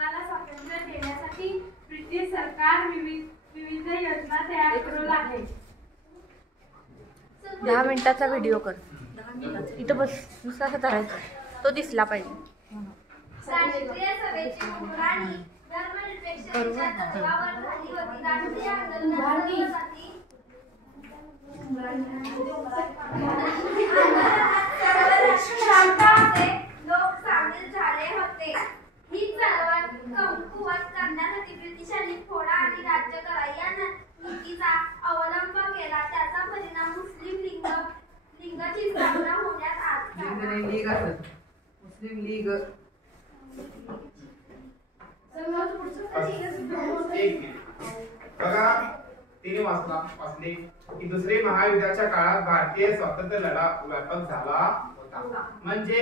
भारताला स्वातंत्र्य देण्यासाठी ब्रिटिश सरकार विविध योजना तयार करू लागले. 10 मिनिटाचा व्हिडिओ कर. 10 मिनिटाचा इथं बस नुसता असं करायचा तो दिसला पाहिजे. राष्ट्रीय सभेची उभारणी धर्मनिरपेक्षतेच्या तत्त्वावर झाली होती. राष्ट्रीय आंदोलनासाठी लोक सामील झाले होते. ही चळवळ कमकुवत करण्यासाठी ब्रिटिशांनी फोडा आणि राज्य करा या नीतीचा अवलंब केला. त्याचा परिणाम मुस्लिम लीगची स्थापना होण्यात आली. मुस्लिम लीग बघा तिने वाचले की दुसरे महायुद्धाच्या काळात भारतीय स्वातंत्र्य लढा व्यापक झाला होता. म्हणजे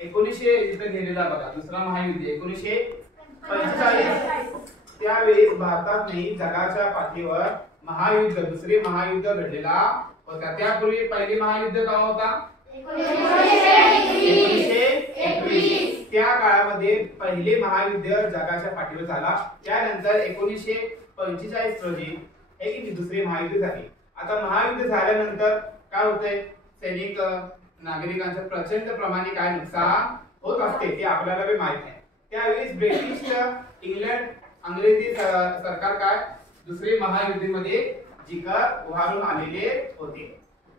1900 इथं गेलेला बघा दुसरा महायुद्ध 1945 त्यावेळेस भारतात नाही जगाच्या पातळीवर महायुद्ध दुसरे महायुद्ध घडलेला होता. त्यापूर्वी पहिले महायुद्ध का होता 1921 त्या काळामध्ये पहिले महायुद्ध जगाच्या पाठीवर झाला. त्यानंतर 1945 रोजी एक दुसरे महायुद्ध झाले. आता महायुद्ध झाल्यानंतर काय होतंय सैनिक नागरिकांचं प्रचंड प्रमाणे काय नुकसान होत असते ते आपल्याला बी माहित आहे. त्यावेळेस ब्रिटिश इंग्लंड अंग्रेजी सरकार काय दुसरे महायुद्धामध्ये जिकर उभारून आलेले होते.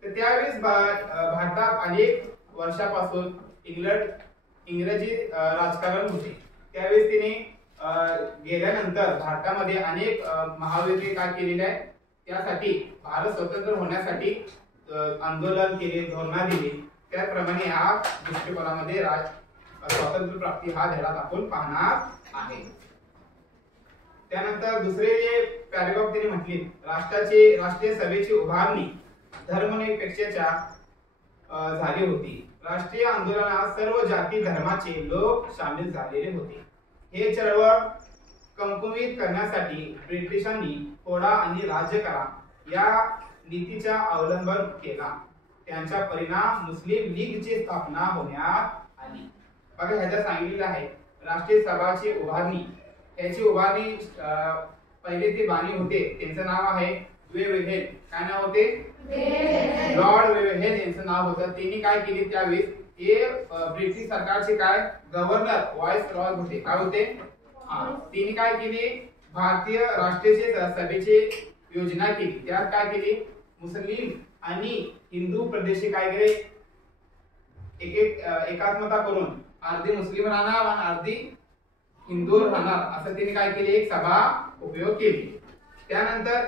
तर त्यावेळेस भारतात अनेक वर्षापासून इंग्रजी राजकारण होते. त्यावेळेस तिने गेल्यानंतर भारतामध्ये अनेक महायुद्धे काय केलेले आहे. त्यासाठी भारत स्वतंत्र होण्यासाठी आंदोलन केले धोरणा दिली. त्याप्रमाणे या दृष्टिकोनामध्ये स्वातंत्र्य प्राप्ती हा धडा आपण पाहणार आहे. त्यानंतर दुसरे जे पॅराग्राफ तिने म्हटले राष्ट्रीय सभेची उभारणी धर्मनिरपेक्षतेच्या झाली होती. राष्ट्रीय आंदोलनात सर्व जाती धर्माचे लोक सामील झालेले होते. हे चळवळ कमकुवत करण्यासाठी ब्रिटिशांनी फोडा आणि राज्य करा या नीतीचा अवलंब केला. त्यांचा परिणाम मुस्लिम लीगची स्थापना होण्यात आली. बघा ह्याच्यात सांगितलेलं आहे राष्ट्रीय सभाची उभारणी. याची उभारणी पहिले ते बाणी होते त्यांचं नाव आहे वेव्हेल. काय नाव होते लॉर्ड वेव्हेल यांचं नाव होतं. त्यांनी काय केले त्यावेळेस हे ब्रिटिश सरकारचे काय गव्हर्नर व्हाईस रॉय होते. काय होते त्यांनी काय केले भारतीय राष्ट्रीय सभेची योजना केली. त्यात काय केली मुस्लिम आणि हिंदू प्रदेश काय केले एकात्मता करून अर्धी मुस्लिम राहणार आणि अर्धी हिंदू राहणार असं त्यांनी काय केले एक सभा उपयोग केली. त्यानंतर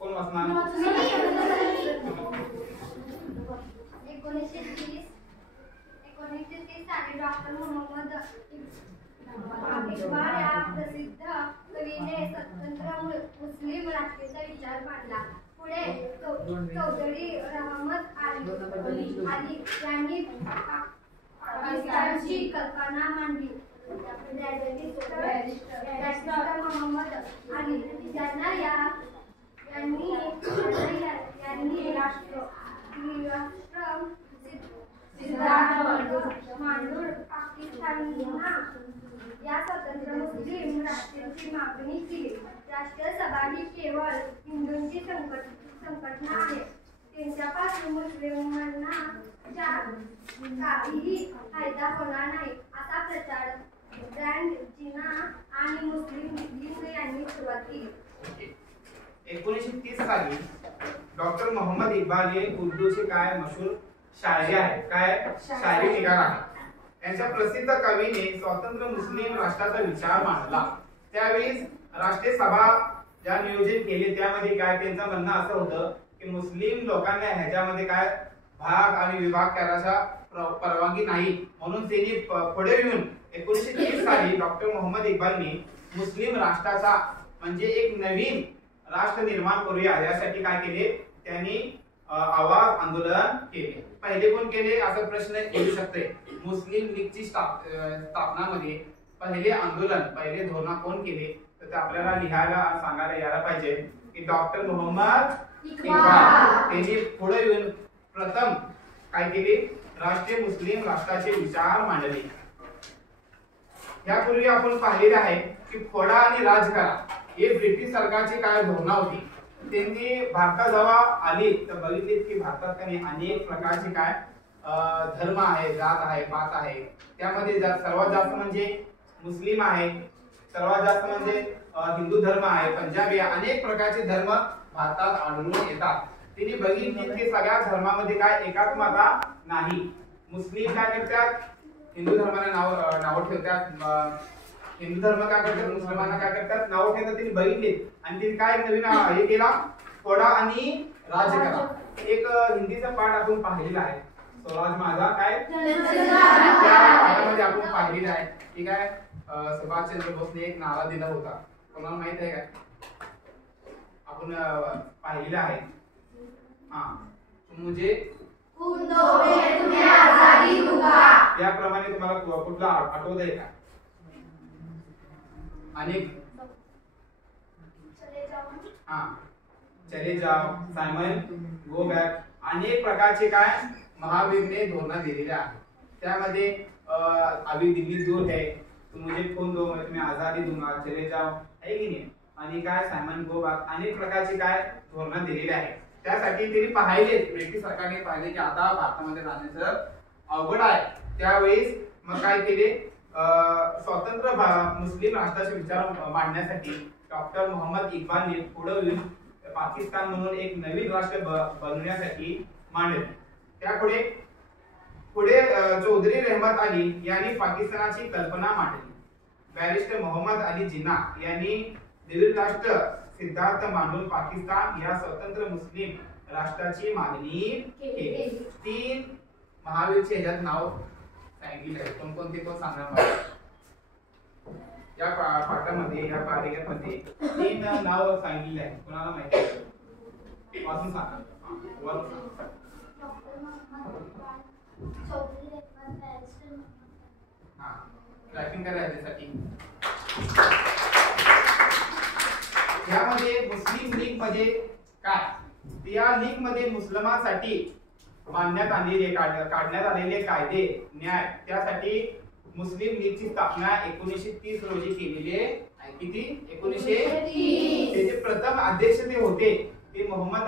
कोण वाचणार 1930 साली डॉक्टर मोहम्मद इक्बाल या प्रसिद्ध कवीने स्वतंत्र मुस्लिम राष्ट्राचा विचार मांडला. पुढे चौधरी रहमत अली यांनी पाकिस्तानची कल्पना मांडली. मोहम्मद अली यांनी राष्ट्र मांडून पाकिस्तानला या स्वतंत्र मुस्लिम राष्ट्राची मागणी केली. राष्ट्रीय सभा ही केवळ हिंदूंची संघटना आहे. त्यांच्यापासून मुस्लिमांना काहीही फायदा होणार नाही असा प्रचार ब्रँड जिना आणि मुस्लिम लीग यांनी सुरुवात केली. 1930 साली डॉक्टर मोहम्मद इक्बाल हे उर्दूचे काय मशहूर शायर आहे काय शायरी निगार आहे. यांच्या प्रसिद्ध कवीने स्वतंत्र मुस्लिम राष्ट्राचा विचार मांडला. त्यावेळेस राष्ट्रीय सभा ज्या नियोजन केले त्यामध्ये काय त्यांचं म्हणणं असं होतं की मुस्लिम लोकांना ह्याच्यामध्ये काय भाग आणि विभाग करायचा परवानगी नाही. म्हणून त्यांनी पुढे येऊन 1930 साली डॉक्टर मोहम्मद इक्बालने मुस्लिम राष्ट्राचा म्हणजे एक नवीन राष्ट्र निर्माण करूया यासाठी काय केले त्यांनी आवाज आंदोलन केले. पहिले कोण केले असा प्रश्न येऊ शकते. मुस्लिम लीगची स्थापनामध्ये पहिले आंदोलन पहिले धोरणा कोण केले तर ते आपल्याला लिहायला सांगायला यायला पाहिजे की डॉक्टर मोहम्मद इक्बाल. त्यांनी पुढे येऊन प्रथम काय केले राष्ट्रीय मुस्लिम राष्ट्राचे विचार मांडले. यापूर्वी आपण पाहिलेले आहे की फोडा आणि राज करा हे ब्रिटिश सरकारची काय धोरणं होती. त्यांनी भारतात जेव्हा आली तर बघितले की भारतात काही अनेक प्रकारचे काय धर्म आहे, जात आहे, पात आहे. त्यामध्ये सर्वात जास्त म्हणजे मुस्लिम आहे, सर्वात जास्त म्हणजे हिंदू धर्म आहे, पंजाबी आहे. अनेक प्रकारचे धर्म भारतात आढळून येतात. त्यांनी बघितले की सगळ्या धर्मामध्ये काय एकात्मता नाही. मुस्लिम काय करतात, हिंदू धर्माला नाव ठेवतात, हिंदू धर्म काय करतात, मुसलमानांना काय करतात, नाव ठेवतात. त्यांनी बघितले आणि त्यांनी काय नवीन हे केला, फोडा आणि राज करा. एक हिंदीचा पाठ आपण पाहिलेला आहे, स्वराज माझा काय त्या पाठामध्ये आपण पाहिलेला आहे. ठीक आहे. सुभाषचंद्र बोसने एक नारा दिला होता, कोणाला माहित आहे काय, आपण पाहिलेला आहे. मुझे याप्रमाणे तुम्हाला कुठला आठवत आहे का? अनेक चले जाओ, सायमन गो बॅक, अनेक प्रकारचे काय महावीरने धोरणं दिलेले आहेत. त्यामध्ये अभी दिल्ली दूर है, तुम मुझे खून दो मैं तुम्हें आजादी दूंगा, चले जाओ, आहे की नाही. आणि काय सायमन गो बॅक, अनेक प्रकारचे काय धोरणं दिलेले आहेत. त्यासाठी त्यांनी पाहिले, ब्रिटिश सरकारने पाहिले की आता भारतामध्ये राहण्याचं अवघड आहे. त्यावेळेस मग काय केले, स्वतंत्र मुस्लिम राष्ट्राचे विचार मांडण्यासाठी डॉक्टर मोहम्मद इक्बालने पुढे येऊन पाकिस्तान म्हणून एक नवीन राष्ट्र बनवण्यासाठी मांडले. त्यापुढे चौधरी रहमत अली यांनी पाकिस्तानाची कल्पना मांडली. बॅरिस्टर मोहम्मद अली जिन्ना यांनी द्विराष्ट्र राष्ट्र सिद्धांत मांडून पाकिस्तान या स्वतंत्र मुस्लिम राष्ट्राची मागणी केली. 3 महावीरचे ह्याच्यात नाव सांगितले आहे. कोणकोणते कोण सांगणार मला? या पाठामध्ये, या पारिकेमध्ये 3 नाव सांगितले आहे. कोणाला माहिती आहे? वाचून सांगा. वाचून सांगा. ट्रॅकिंग करा याच्यासाठी. यामध्ये मुस्लिम लीग मध्ये काय, या लीग मध्ये मुस्लिमांसाठी काढण्यात आलेले कायदे न्याय, त्यासाठी मुस्लिम लीगची स्थापना 1930 रोजी केलेली आहे. किती? 1930. त्याचे प्रथम अध्यक्ष ते होते ते मोहम्मद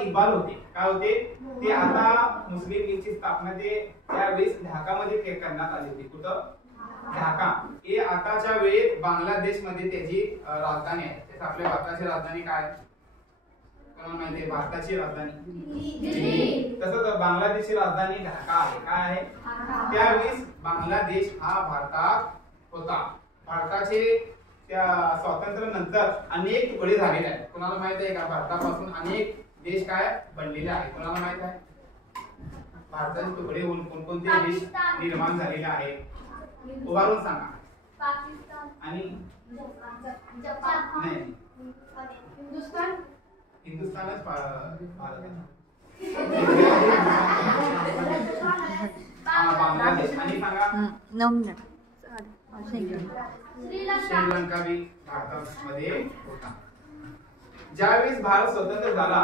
इक्बाल होते. काय होते ते? आता मुस्लिम लीगची स्थापना ते त्यावेळेस ढाकामध्ये करण्यात आली होती. कुठं? ढाका. हे आताच्या वेळेत बांगलादेश मध्ये त्याची राजधानी आहे. त्याची आपल्या भारताची राजधानी काय? कोणाला माहिती आहे? भारताची राजधानी दिल्ली. तसंच बांगलादेशची राजधानी ढाका आहे. काय आहे? त्यावेळेस बांगलादेश हा भारतात होता. भारताचे त्या स्वातंत्र्य नंतर अनेक तुकडे झालेले आहेत. कोणाला माहित आहे का? भारतापासून अनेक देश काय बनलेले आहेत. कोणाला माहित आहे? भारताचे तुकडे होऊन कोणकोणते देश निर्माण झालेले आहेत? उभारून सांगा. पाकिस्तान आणि जपान नाही, हिंदुस्तान हिंदुस्थानच बांगलादेश. आणि सांगा 9 मिनिट. श्रीलंका भी भारतामध्ये होता. ज्यावेळेस भारत स्वतंत्र झाला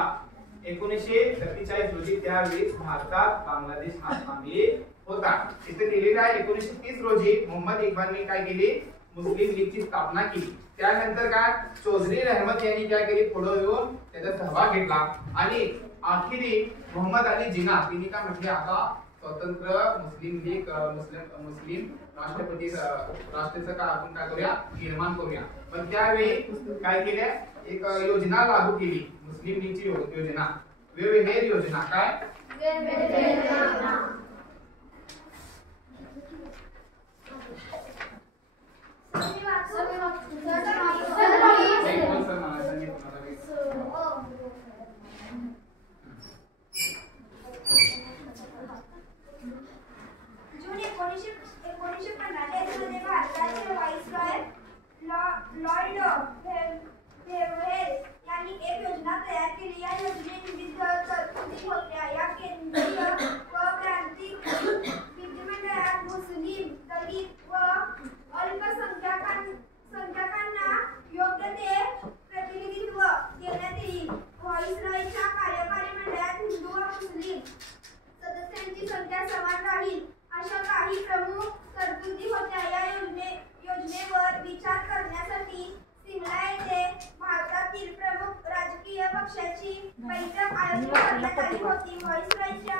1947 रोजी, त्यावेळेस भारतात बांगलादेश हा सामील होता. इथे लिहिलेलं आहे 1930 रोजी मोहम्मद इक्बालने काय केले? मुस्लिम लीगची स्थापना केली. त्यानंतर काय चौधरी रहमत यांनी काय केली? पुढे येऊन त्याचा सहभाग घेतला आणि अखेरी मोहम्मद अली जिन्ना यांनी काय म्हटले? आता स्वतंत्र मुस्लिम लीग मुस्लिम राष्ट्रपती राष्ट्राचं काय आपण काय करूया? निर्माण करूया. पण त्यावेळी काय केले? एक योजना लागू केली, मुस्लिम लीगची योजना, वेवेहेर योजना. काय? जून 1945 मध्ये भारताचे व्हाईसरॉय लॉर्ड वेव्हेल यांनी एक योजना तयार केली. या योजनेत विविध तरतुदी होत्या. या केंद्रीय व प्रांतीय पक्षाची बैठक आयोजित करण्यात आली होती. व्हॉइसरॉयच्या